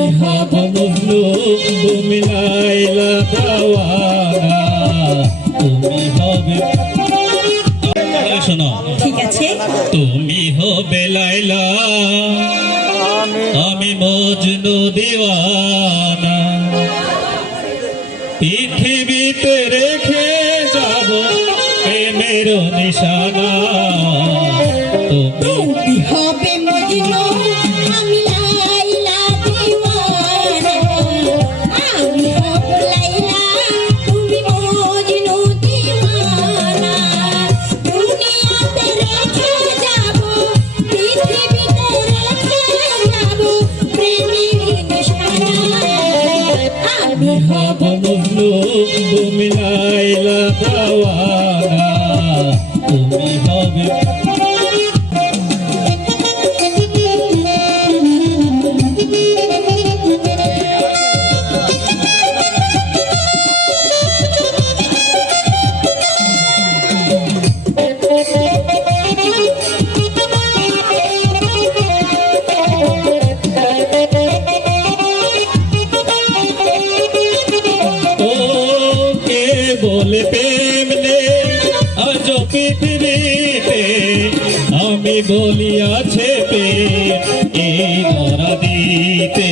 আমি হব মজনু তুমি লাইলা দেওয়ানা তুমি হবে শোনো ঠিক আছে তুমি হবে লাইলা আমি মজনু দিওয়ানা পৃথিবীতে রেখে যাব প্রেমের নিশানা তুমি হবে মজনু আমি লাইলা দিওয়ানা আমি হব লাইলা তুমি মজনু দিওয়ানা দুনিয়াতে রেখে যাব পৃথিবীতে রেখে যাব প্রেমের নিশানা আমি হব মজনু তুমি লাইলা দেওয়ানা তুমি হবে বলে প্রেম নেই আজ পৃথিবীতে আমি বলি আছে প্রেম এই ধরা দিতে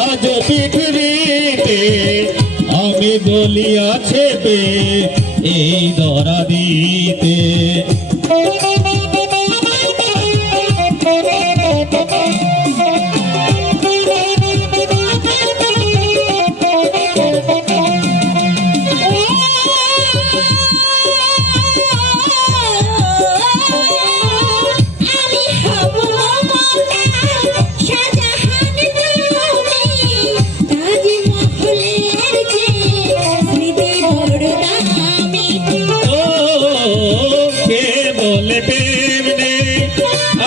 আজ পৃথিবীতে আমি বলি আছে প্রেম এই ধরা দিতে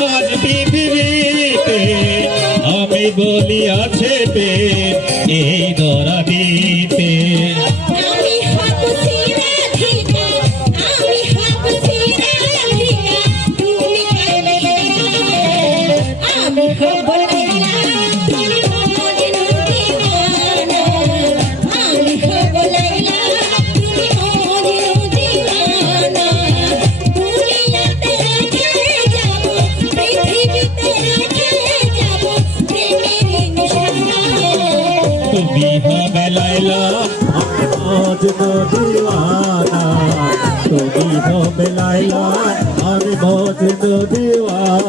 আজ পৃথিবীতে আমি বলি আছে প্রেম এই ধরা দিতে আমি হব চিরাধিকা আমি হব চিরাধিকা তুমি আমি হব লাইলা তুমি মজনু দিওয়ানা আমি হব লাইলা তুমি মজনু দিওয়ানা দুনিয়াতে রেখে যাব পৃথিবীতে রেখে যাব প্রেমের নিশানা তুমি হবে লাইলা আমি মজনু দিওয়ানা তুমি হবে লাইলা আমি মজনু দিওয়ানা।